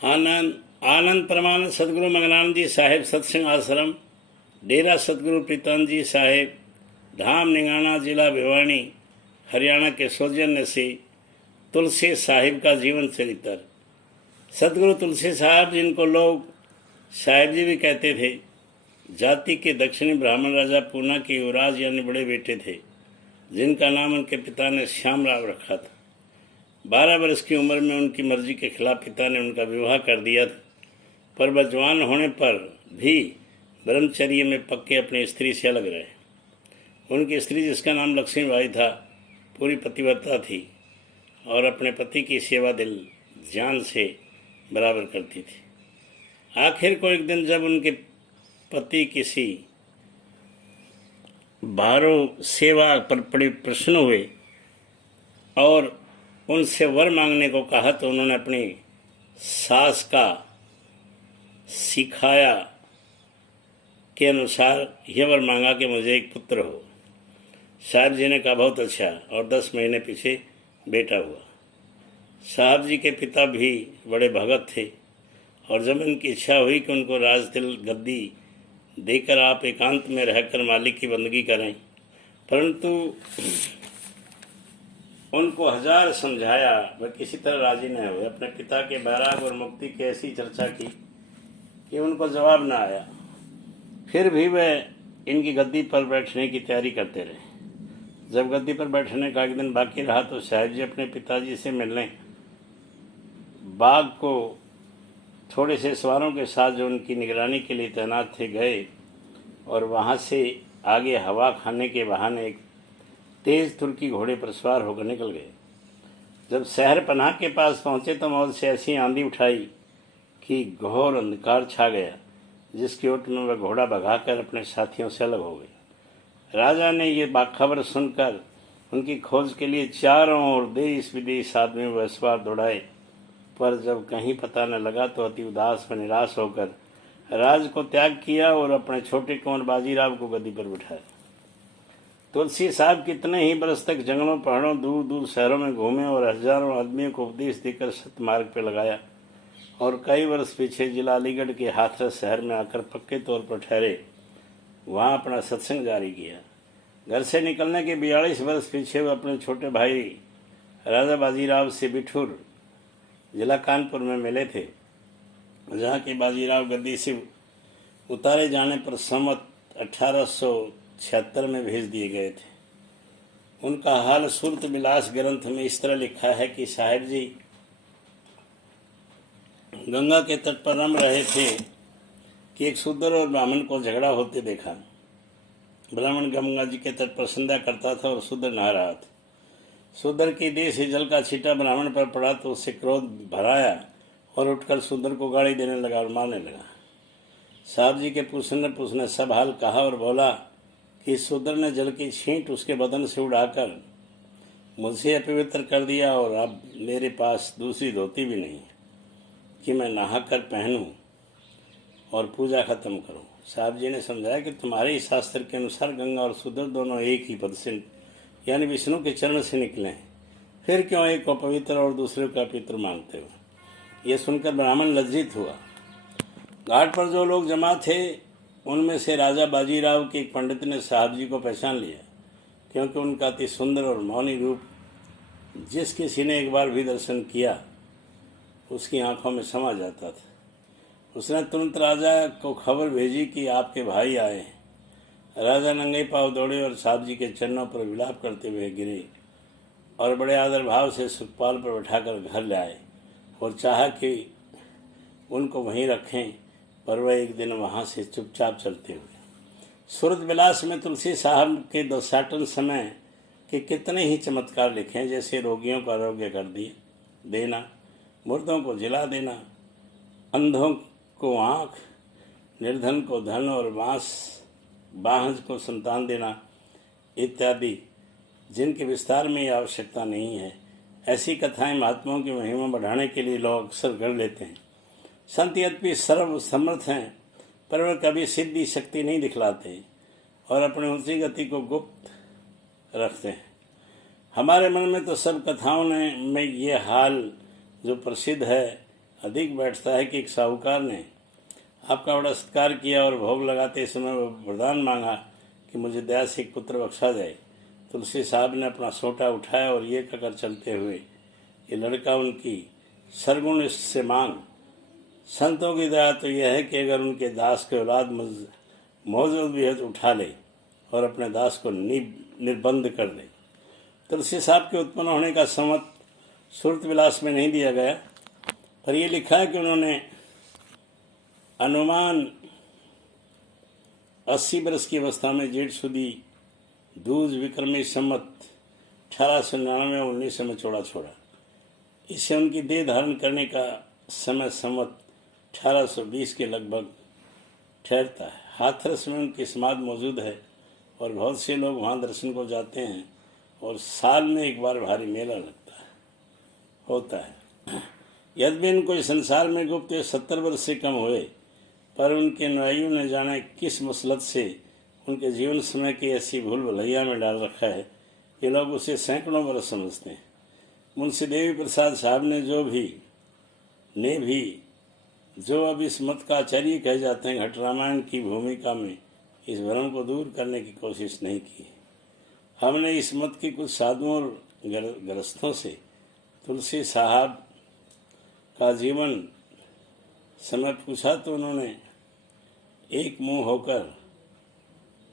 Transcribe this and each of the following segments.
आनंद आनंद परमानंद सदगुरु मंगलानंद जी साहेब सत्संग आश्रम, डेरा सतगुरु प्रीतम जी साहेब, धाम निंगाना, जिला भिवानी, हरियाणा के सौजन्य से तुलसी साहिब का जीवन चरित्र। सतगुरु तुलसी साहब, जिनको लोग साहिब जी भी कहते थे, जाति के दक्षिणी ब्राह्मण राजा पूना के युवराज यानी बड़े बेटे थे, जिनका नाम उनके पिता ने श्याम राव रखा था। 12 वर्ष की उम्र में उनकी मर्जी के खिलाफ पिता ने उनका विवाह कर दिया था, पर वह जवान होने पर भी ब्रह्मचर्य में पक्के अपनी स्त्री से अलग रहे। उनकी स्त्री, जिसका नाम लक्ष्मीबाई था, पूरी पतिव्रता थी और अपने पति की सेवा दिल जान से बराबर करती थी। आखिर को एक दिन जब उनके पति किसी बाहरों सेवा पर बड़े प्रश्न हुए और उनसे वर मांगने को कहा, तो उन्होंने अपनी सास का सिखाया के अनुसार यह वर मांगा कि मुझे एक पुत्र हो। साहब जी ने कहा बहुत अच्छा, और 10 महीने पीछे बेटा हुआ। साहब जी के पिता भी बड़े भगत थे और जब उनकी इच्छा हुई कि उनको राजतिल गद्दी देकर आप एकांत में रहकर मालिक की बंदगी करें, परंतु उनको 1000 समझाया, वह किसी तरह राजी न हुए। अपने पिता के बैराग और मुक्ति की ऐसी चर्चा की कि उनको जवाब न आया। फिर भी वह इनकी गद्दी पर बैठने की तैयारी करते रहे। जब गद्दी पर बैठने का एक दिन बाकी रहा तो साहिब जी अपने पिताजी से मिलने बाग को थोड़े से सवारों के साथ जो उनकी निगरानी के लिए तैनात थे गए, और वहाँ से आगे हवा खाने के बहाने एक तेज तुर्की घोड़े पर सवार होकर निकल गए। जब शहर पनाह के पास पहुँचे तो मौत से ऐसी आंधी उठाई कि घोर अंधकार छा गया, जिसकी ओट में वह घोड़ा भगाकर अपने साथियों से अलग हो गए। राजा ने ये खबर सुनकर उनकी खोज के लिए चारों ओर देश विदेश आदमी व सवार दौड़ाए, पर जब कहीं पता न लगा तो अति उदास व निराश होकर राज को त्याग किया और अपने छोटे कुंवर बाजीराव को गद्दी पर बिठाया। तुलसी साहब कितने ही बरस तक जंगलों, पहाड़ों, दूर दूर शहरों में घूमे और हजारों आदमियों को उपदेश देकर सतमार्ग पर लगाया, और कई वर्ष पीछे जिला अलीगढ़ के हाथरस शहर में आकर पक्के तौर पर ठहरे, वहाँ अपना सत्संग जारी किया। घर से निकलने के 42 वर्ष पीछे वह अपने छोटे भाई राजा बाजीराव से बिठूर जिला कानपुर में मिले थे, जहाँ के बाजीराव गद्दी से उतारे जाने पर संवत 1876 में भेज दिए गए थे। उनका हाल सूरत विलास ग्रंथ में इस तरह लिखा है कि साहिब जी गंगा के तट पर रम रहे थे कि एक शूद्र और ब्राह्मण को झगड़ा होते देखा। ब्राह्मण गंगा जी के तट पर संध्या करता था और शूद्र नहा रहा था। शूद्र की देह से जल का छींटा ब्राह्मण पर पड़ा तो उससे क्रोध भराया और उठकर शूद्र को गाली देने लगा और मारने लगा। साहब जी के पूछने सब हाल कहा और बोला कि शूद्र ने जल की छींट उसके बदन से उड़ाकर मुझे अपवित्र कर दिया, और अब मेरे पास दूसरी धोती भी नहीं कि मैं नहाकर पहनूं और पूजा खत्म करूं। साहब जी ने समझाया कि तुम्हारे ही शास्त्र के अनुसार गंगा और शूद्र दोनों एक ही पद से यानी विष्णु के चरण से निकले हैं, फिर क्यों एक को पवित्र और दूसरे को अपवित्र मानते हो। ये सुनकर ब्राह्मण लज्जित हुआ। घाट पर जो लोग जमा थे उनमें से राजा बाजीराव के एक पंडित ने साहब जी को पहचान लिया, क्योंकि उनका अति सुंदर और मौनी रूप जिस किसी ने एक बार भी दर्शन किया उसकी आंखों में समा जाता था। उसने तुरंत राजा को खबर भेजी कि आपके भाई आए हैं। राजा नंगे पांव दौड़े और साहब जी के चरणों पर विलाप करते हुए गिरे और बड़े आदर भाव से सुखपाल पर बैठाकर घर ले आए और चाहा कि उनको वहीं रखें, पर वह एक दिन वहाँ से चुपचाप चलते हुए। सूरत विलास में तुलसी साहब के दोसाटन समय के कितने ही चमत्कार लिखे हैं, जैसे रोगियों को आरोग्य कर देना, मुर्दों को जिला देना, अंधों को आँख, निर्धन को धन और बांझ को संतान देना इत्यादि, जिनके विस्तार में आवश्यकता नहीं है। ऐसी कथाएं महात्माओं की महिमा बढ़ाने के लिए लोग अक्सर गढ़ लेते हैं। संत यद्यपि सर्व समर्थ हैं, पर वे कभी सिद्धि शक्ति नहीं दिखलाते और अपनी ऊंची गति को गुप्त रखते हैं। हमारे मन में तो सब कथाओं में ये हाल जो प्रसिद्ध है अधिक बैठता है कि एक साहूकार ने आपका बड़ा सत्कार किया और भोग लगाते समय वरदान मांगा कि मुझे दया से एक पुत्र बख्शा जाए। तुलसी साहब ने अपना सोटा उठाया और ये कहकर चलते हुए ये लड़का उनकी सरगुण से मांग। संतों की दया तो यह है कि अगर उनके दास के औलाद मौजूद भी है तो उठा ले और अपने दास को निर्बंध कर दे। तुलसी साहब के उत्पन्न होने का संवत सूरत विलास में नहीं दिया गया, पर यह लिखा है कि उन्होंने अनुमान 80 वर्ष की अवस्था में जेठ सुदी दूज विक्रमी संवत 1899-19 में छोड़ा। इससे उनकी देह धारण करने का समय संवत 1820 के लगभग ठहरता है। हाथरस में उनकी समाधि मौजूद है और बहुत से लोग वहाँ दर्शन को जाते हैं और साल में एक बार भारी मेला होता है। यद्यपि इनको इस संसार में गुप्त 70 वर्ष से कम हुए, पर उनके अनुयायियों ने जाने किस मसलत से उनके जीवन समय की ऐसी भूल भुलैया में डाल रखा है कि लोग उसे सैकड़ों वर्ष समझते हैं। मुंशी देवी प्रसाद साहब ने जो अब इस मत का आचार्य कहे जाते हैं, घट रामायण की भूमिका में इस भ्रम को दूर करने की कोशिश नहीं की। हमने इस मत के कुछ साधुओं और गृहस्थों से तुलसी साहब का जीवन समय पूछा तो उन्होंने एक मुंह होकर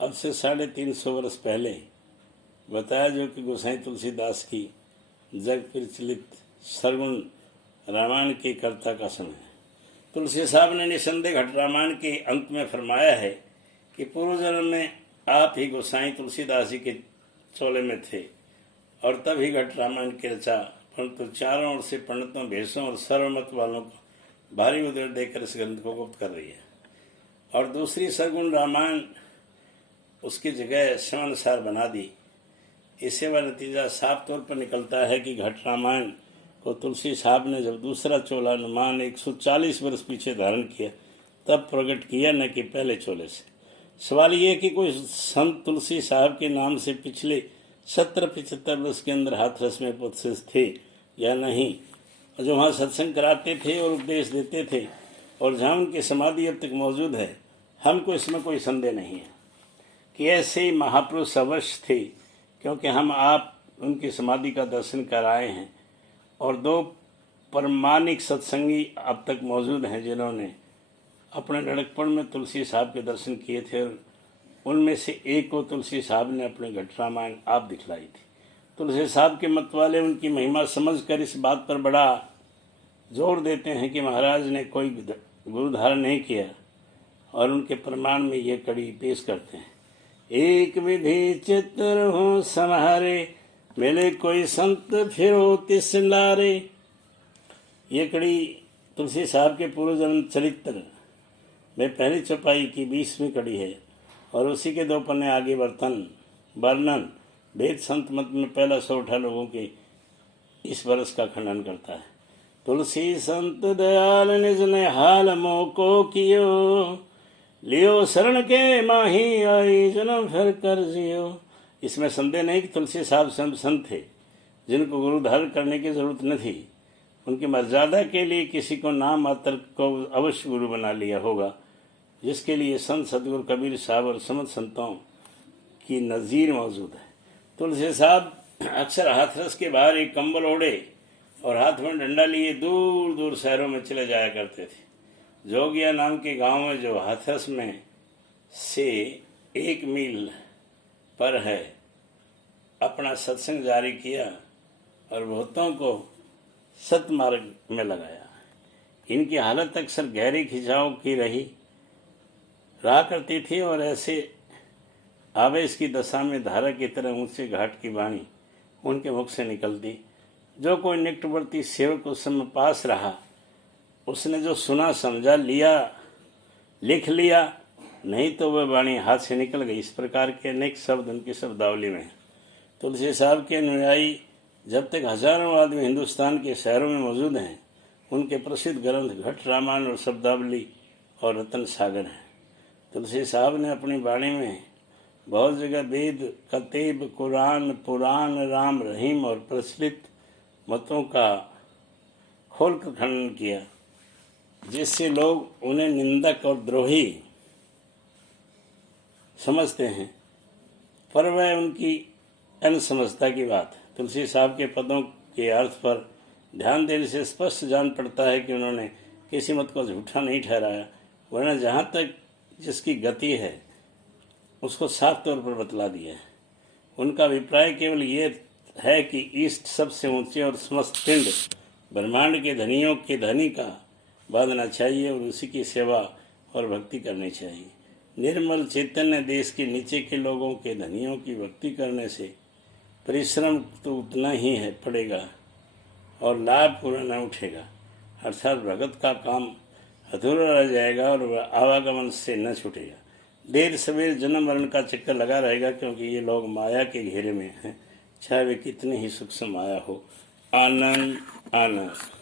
अब से 350 वर्ष पहले बताया, जो कि गोसाई तुलसीदास की जग प्रचलित सरगुण रामायण के कर्ता का समय है। तुलसी साहब ने निसंदेह घट रामायण के अंत में फरमाया है कि पूर्व जन्म में आप ही गोसाई तुलसीदास जी के चोले में थे और तब ही घट रामायण की रचा, परंतु चारों ओर से पंडितों, भेषों और सर्वमत वालों को भारी उधेड़ देकर इस ग्रंथ को गुप्त कर रही है। और दूसरी सरगुण रामायण उसकी जगह समानुसार बना दी। इससे वह नतीजा साफ तौर पर निकलता है कि घट रामायण को तुलसी साहब ने जब दूसरा चोला अनुमान 140 वर्ष पीछे धारण किया तब प्रकट किया, न कि पहले चोले से। सवाल ये कि कोई संत तुलसी साहब के नाम से पिछले 70-75 वर्ष के अंदर हाथरस में उपस्थित थे या नहीं, जो वहाँ सत्संग कराते थे और उपदेश देते थे और जहाँ उनकी समाधि अब तक मौजूद है, हमको इसमें कोई संदेह नहीं है कि ऐसे महापुरुष अवश्य थे, क्योंकि हम आप उनकी समाधि का दर्शन कराए हैं और 2 प्रमाणिक सत्संगी अब तक मौजूद हैं जिन्होंने अपने लड़कपन में तुलसी साहब के दर्शन किए थे और उनमें से एक को तुलसी साहब ने अपने घट रामायण आप दिखलाई थी। तुलसी साहब के मत वाले उनकी महिमा समझकर इस बात पर बड़ा जोर देते हैं कि महाराज ने कोई गुरु धारण नहीं किया और उनके प्रमाण में ये कड़ी पेश करते हैं। एक विधि चित्र हो समारे, मिले कोई संत फिरो तिस लारे। ये कड़ी तुलसी साहब के पूर्व जन्म चरित्र में पहली चौपाई की 20वीं कड़ी है और उसी के 2 पन्ने आगे वर्णन वेद संत मत में पहला सोठा लोगों के इस वर्ष का खंडन करता है। तुलसी संत दयाल निज ने हाल मोको कियो, लियो शरण के माही आई जन्म फिर कर जियो। इसमें संदेह नहीं कि तुलसी साहब स्वयं संत थे जिनको गुरु धारण करने की जरूरत न थी। उनकी मर्यादा के लिए किसी को नाम मात्र को अवश्य गुरु बना लिया होगा, जिसके लिए संत सदगुरु कबीर साहब और समस्त संतों की नज़ीर मौजूद है। तुलसी साहब अक्सर हाथरस के बाहर एक कंबल ओढ़े और हाथ में डंडा लिए दूर दूर शहरों में चले जाया करते थे। जोगिया नाम के गांव में जो हाथरस में से 1 मील पर है, अपना सत्संग जारी किया और बहुतों को सतमार्ग में लगाया। इनकी हालत अक्सर गहरी खिंचाव की रहा करती थी और ऐसे आवेश की दशा में धारा की तरह ऊंचे घाट की वाणी उनके मुख से निकलती। जो कोई निकटवर्ती सेवक उस समय पास रहा, उसने जो सुना समझा लिया लिख लिया, नहीं तो वह वाणी हाथ से निकल गई। इस प्रकार के अनेक शब्द उनकी शब्दावली में। तुलसी साहब के अनुयायी जब तक हजारों आदमी हिंदुस्तान के शहरों में मौजूद हैं, उनके प्रसिद्ध ग्रंथ घट रामायण और शब्दावली और रतन सागर हैं। तुलसी साहब ने अपनी वाणी में बहुत जगह वेद, कतेब, कुरान, पुराण, राम, रहीम और प्रचलित मतों का खोलकर खंडन किया जिससे लोग उन्हें निंदक और द्रोही समझते हैं, पर वह उनकी अनसमझता की बात। तुलसी साहब के पदों के अर्थ पर ध्यान देने से स्पष्ट जान पड़ता है कि उन्होंने किसी मत को झूठा नहीं ठहराया, वरना जहाँ तक जिसकी गति है उसको साफ तौर पर बतला दिया है। उनका अभिप्राय केवल ये है कि ईष्ट सबसे ऊंचे और समस्त पिंड ब्रह्मांड के धनियों के धनी का बांधना चाहिए और उसी की सेवा और भक्ति करनी चाहिए। निर्मल चैतन्य देश के नीचे के लोगों के धनियों की भक्ति करने से परिश्रम तो उतना ही है पड़ेगा और लाभ पूरा न उठेगा, अर्थात भगत का काम अधूरा रह जाएगा और वह आवागमन से न छूटेगा। देर सवेर जन्म मरण का चक्कर लगा रहेगा, क्योंकि ये लोग माया के घेरे में हैं, चाहे वे कितने ही सूक्ष्म माया हो। आनंद आनंद।